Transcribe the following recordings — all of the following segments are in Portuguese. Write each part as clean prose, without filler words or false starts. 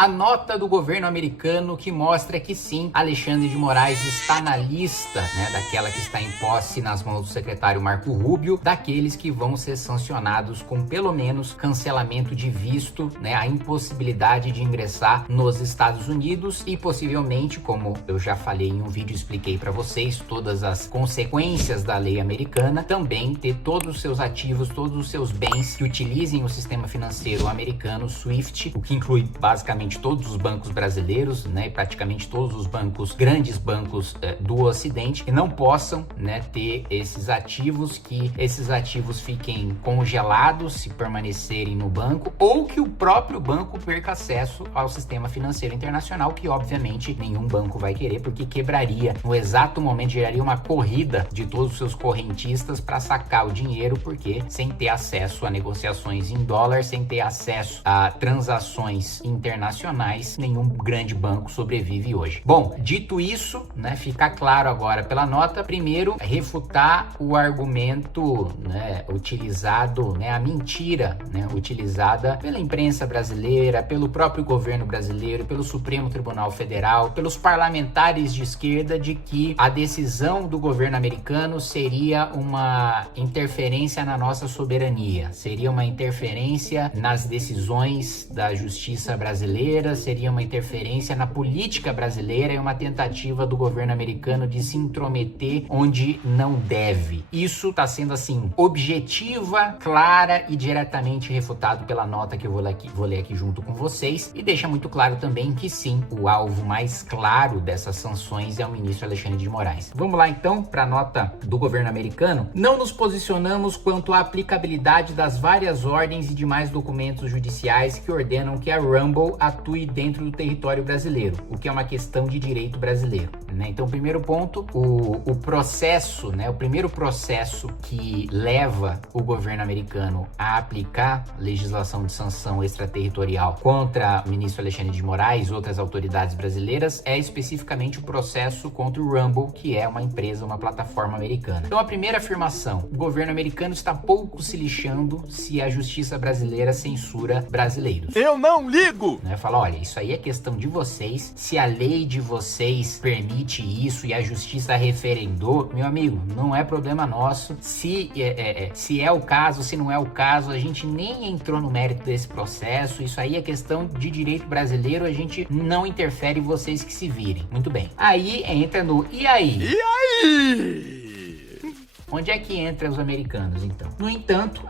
A nota do governo americano que mostra que sim, Alexandre de Moraes está na lista, daquela que está em posse nas mãos do secretário Marco Rubio, daqueles que vão ser sancionados com pelo menos cancelamento de visto, a impossibilidade de ingressar nos Estados Unidos e possivelmente, como eu já falei em um vídeo, expliquei para vocês todas as consequências da lei americana, também ter todos os seus ativos, todos os seus bens que utilizem o sistema financeiro americano SWIFT, o que inclui basicamente todos os bancos brasileiros, e praticamente todos os bancos, grandes bancos do Ocidente, que não possam, ter esses ativos, que esses ativos fiquem congelados se permanecerem no banco, ou que o próprio banco perca acesso ao sistema financeiro internacional, que obviamente nenhum banco vai querer, porque quebraria no exato momento, geraria uma corrida de todos os seus correntistas para sacar o dinheiro, porque sem ter acesso a negociações em dólar, sem ter acesso a transações internacionais, nenhum grande banco sobrevive hoje. Bom, dito isso, fica claro agora pela nota, primeiro, refutar o argumento, utilizado, a mentira, utilizada pela imprensa brasileira, pelo próprio governo brasileiro, pelo Supremo Tribunal Federal, pelos parlamentares de esquerda, de que a decisão do governo americano seria uma interferência na nossa soberania, seria uma interferência nas decisões da justiça brasileira, seria uma interferência na política brasileira e uma tentativa do governo americano de se intrometer onde não deve. Isso está sendo assim objetiva, clara e diretamente refutado pela nota que eu vou ler aqui junto com vocês, e deixa muito claro também que sim, o alvo mais claro dessas sanções é o ministro Alexandre de Moraes. Vamos lá então para a nota do governo americano. Não nos posicionamos quanto à aplicabilidade das várias ordens e demais documentos judiciais que ordenam que a Rumble atue dentro do território brasileiro, o que é uma questão de direito brasileiro, Então, primeiro ponto, o processo, o primeiro processo que leva o governo americano a aplicar legislação de sanção extraterritorial contra o ministro Alexandre de Moraes e outras autoridades brasileiras é especificamente o processo contra o Rumble, que é uma empresa, uma plataforma americana. Então, a primeira afirmação, o governo americano está pouco se lixando se a justiça brasileira censura brasileiros. Eu não ligo! Fala, olha, isso aí é questão de vocês, se a lei de vocês permite isso e a justiça referendou, meu amigo, não é problema nosso. Se é o caso, se não é o caso, a gente nem entrou no mérito desse processo, isso aí é questão de direito brasileiro, a gente não interfere, vocês que se virem. Muito bem. Aí entra no e aí? E aí? Onde é que entram os americanos, então? No entanto,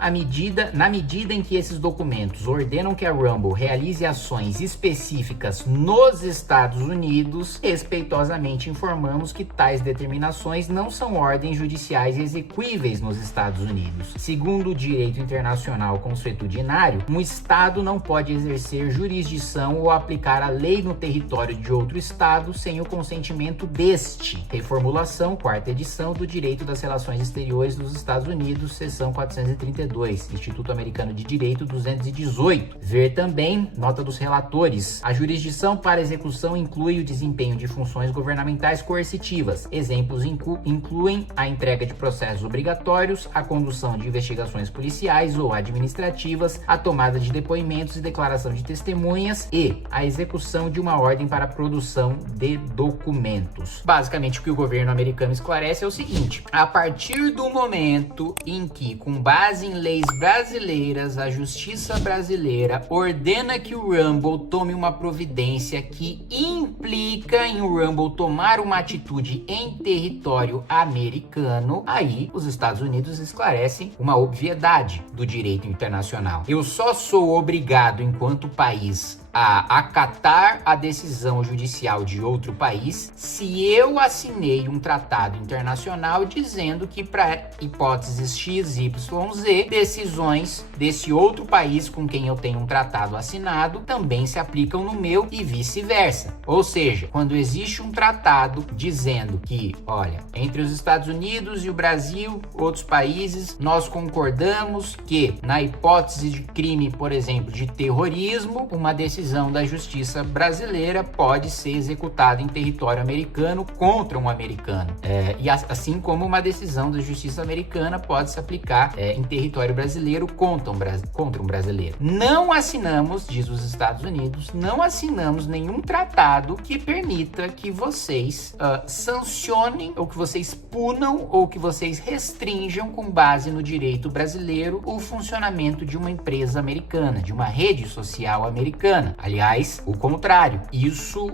na medida em que esses documentos ordenam que a Rumble realize ações específicas nos Estados Unidos, respeitosamente informamos que tais determinações não são ordens judiciais execuíveis nos Estados Unidos. Segundo o direito internacional consuetudinário, um Estado não pode exercer jurisdição ou aplicar a lei no território de outro Estado sem o consentimento deste. Reformulação, 4ª edição do Direito das Relações Exteriores dos Estados Unidos, seção 432, Instituto Americano de Direito 218. Ver também, nota dos relatores, a jurisdição para execução inclui o desempenho de funções governamentais coercitivas. Exemplos incluem a entrega de processos obrigatórios, a condução de investigações policiais ou administrativas, a tomada de depoimentos e declaração de testemunhas e a execução de uma ordem para a produção de documentos. Basicamente, o que o governo americano esclarece é o seguinte: a partir do momento em que, com base em leis brasileiras, a justiça brasileira ordena que o Rumble tome uma providência que implica em o Rumble tomar uma atitude em território americano, aí os Estados Unidos esclarecem uma obviedade do direito internacional. Eu só sou obrigado, enquanto país, a acatar a decisão judicial de outro país se eu assinei um tratado internacional dizendo que, para hipóteses X, Y, Z, decisões desse outro país com quem eu tenho um tratado assinado também se aplicam no meu e vice-versa. Ou Ou seja, quando existe um tratado dizendo que, olha, entre os Estados Unidos e o Brasil, outros países, nós concordamos que, na hipótese de crime, por exemplo, de terrorismo, uma decisão da justiça brasileira pode ser executada em território americano contra um americano. E assim como uma decisão da justiça americana pode se aplicar em território brasileiro contra um brasileiro. Não assinamos, diz os Estados Unidos, não assinamos nenhum tratado que permita que vocês sancionem, ou que vocês punam, ou que vocês restringam com base no direito brasileiro o funcionamento de uma empresa americana, de uma rede social americana. Aliás, o contrário. Isso,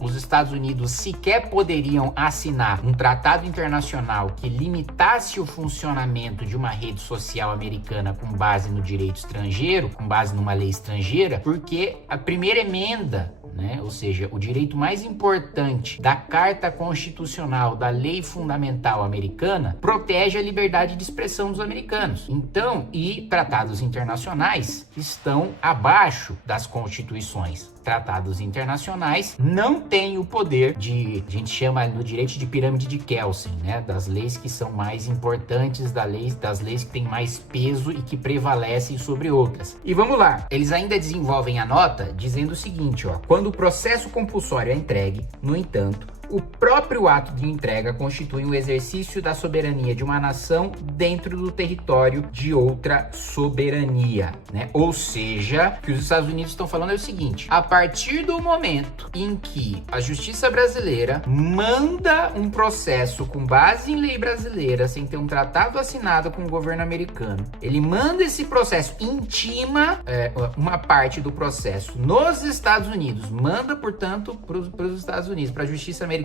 os Estados Unidos sequer poderiam assinar um tratado internacional que limitasse o funcionamento de uma rede social americana com base no direito estrangeiro, com base numa lei estrangeira, porque a primeira emenda, ou seja, o direito mais importante da Carta Constitucional, da Lei Fundamental Americana, protege a liberdade de expressão dos americanos. Então, e tratados internacionais estão abaixo das constituições. Tratados internacionais não têm o poder de, a gente chama no direito de pirâmide de Kelsen, das leis que são mais importantes, das leis que têm mais peso e que prevalecem sobre outras. E vamos lá, eles ainda desenvolvem a nota dizendo o seguinte, quando o processo compulsório é entregue, no entanto, o próprio ato de entrega constitui um exercício da soberania de uma nação dentro do território de outra soberania, Ou seja, o que os Estados Unidos estão falando é o seguinte: a partir do momento em que a justiça brasileira manda um processo com base em lei brasileira, sem ter um tratado assinado com o governo americano, ele manda esse processo, intima uma parte do processo nos Estados Unidos, manda, portanto, para os Estados Unidos, para a justiça americana,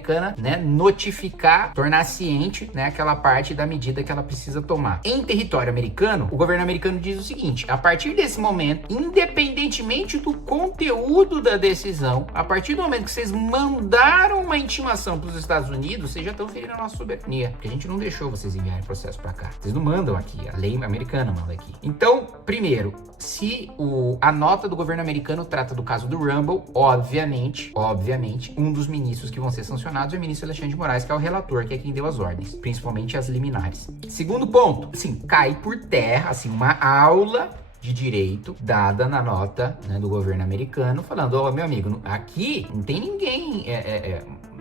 notificar, tornar ciente, aquela parte da medida que ela precisa tomar. Em território americano, o governo americano diz o seguinte: a partir desse momento, independentemente do conteúdo da decisão, a partir do momento que vocês mandaram uma intimação para os Estados Unidos, vocês já estão ferindo a nossa soberania, porque a gente não deixou vocês enviarem processo para cá. Vocês não mandam aqui, a lei americana manda aqui. Então, primeiro, se a nota do governo americano trata do caso do Rumble, obviamente, um dos ministros que vão ser sancionados é o ministro Alexandre de Moraes, que é o relator, que é quem deu as ordens, principalmente as liminares. Segundo ponto, cai por terra, uma aula de direito dada na nota do governo americano, falando, meu amigo, aqui não tem ninguém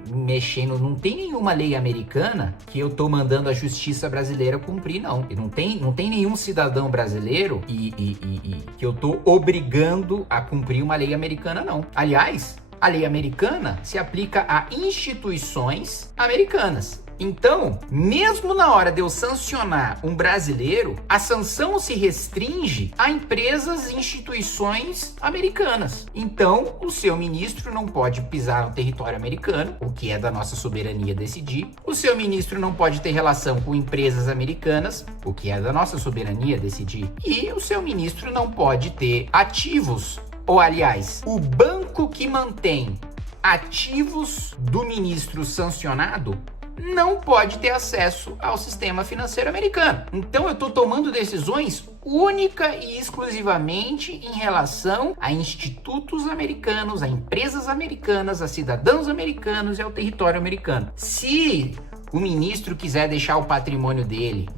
mexendo, não tem nenhuma lei americana que eu tô mandando a justiça brasileira cumprir, não. E não tem nenhum cidadão brasileiro que eu tô obrigando a cumprir uma lei americana, não. Aliás, a lei americana se aplica a instituições americanas. Então, mesmo na hora de eu sancionar um brasileiro, a sanção se restringe a empresas e instituições americanas. Então, o seu ministro não pode pisar no território americano, o que é da nossa soberania decidir. O seu ministro não pode ter relação com empresas americanas, o que é da nossa soberania decidir. E o seu ministro não pode ter ativos, ou aliás, o banco que mantém ativos do ministro sancionado não pode ter acesso ao sistema financeiro americano. Então eu estou tomando decisões única e exclusivamente em relação a institutos americanos, a empresas americanas, a cidadãos americanos e ao território americano. Se o ministro quiser deixar o patrimônio dele,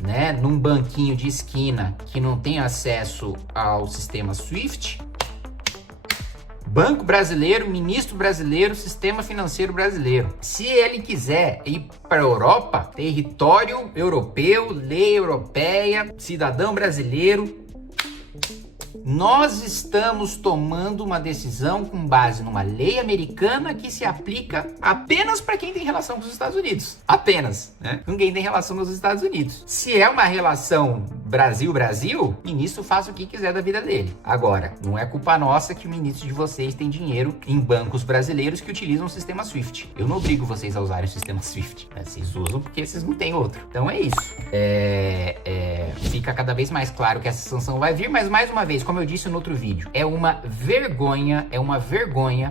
num banquinho de esquina que não tem acesso ao sistema SWIFT, Banco Brasileiro, Ministro Brasileiro, Sistema Financeiro Brasileiro. Se ele quiser ir para a Europa, território europeu, lei europeia, cidadão brasileiro, nós estamos tomando uma decisão com base numa lei americana que se aplica apenas para quem tem relação com os Estados Unidos. Apenas, Ninguém tem relação com os Estados Unidos. Se é uma relação Brasil-Brasil, o ministro faça o que quiser da vida dele. Agora, não é culpa nossa que o ministro de vocês tem dinheiro em bancos brasileiros que utilizam o sistema SWIFT. Eu não obrigo vocês a usarem o sistema SWIFT. Vocês usam porque vocês não têm outro. Então é isso. Fica cada vez mais claro que essa sanção vai vir, mas mais uma vez, como eu disse no outro vídeo, é uma vergonha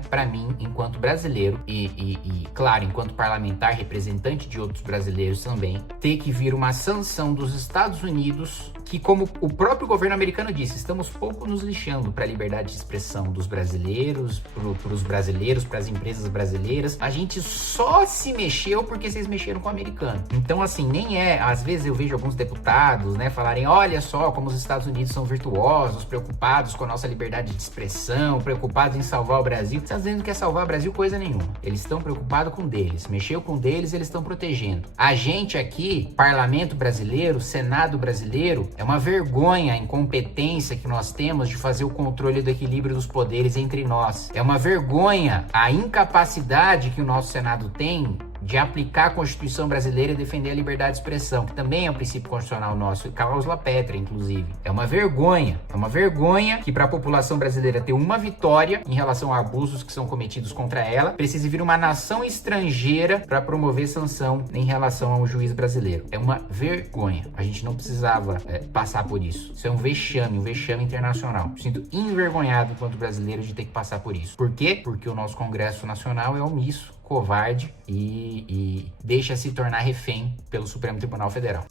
para mim, enquanto brasileiro e, claro, enquanto parlamentar, representante de outros brasileiros também, ter que vir uma sanção dos Estados Unidos atos que, como o próprio governo americano disse, estamos pouco nos lixando para a liberdade de expressão dos brasileiros, para os brasileiros, para as empresas brasileiras. A gente só se mexeu porque vocês mexeram com o americano. Então, assim, nem é... Às vezes eu vejo alguns deputados, né, falarem, olha só como os Estados Unidos são virtuosos, preocupados com a nossa liberdade de expressão, preocupados em salvar o Brasil. Você está dizendo que é salvar o Brasil coisa nenhuma. Eles estão preocupados com deles. Mexeu com deles, eles estão protegendo. A gente aqui, parlamento brasileiro, senado brasileiro, é uma vergonha a incompetência que nós temos de fazer o controle do equilíbrio dos poderes entre nós. É uma vergonha a incapacidade que o nosso senado tem de aplicar a Constituição brasileira e defender a liberdade de expressão, que também é um princípio constitucional nosso, cláusula pétrea, inclusive. É uma vergonha que para a população brasileira ter uma vitória em relação a abusos que são cometidos contra ela, precise vir uma nação estrangeira para promover sanção em relação ao juiz brasileiro. É uma vergonha. A gente não precisava passar por isso. Isso é um vexame internacional. Me sinto envergonhado enquanto brasileiro de ter que passar por isso. Por quê? Porque o nosso Congresso Nacional é omisso, covarde e deixa se tornar refém pelo Supremo Tribunal Federal.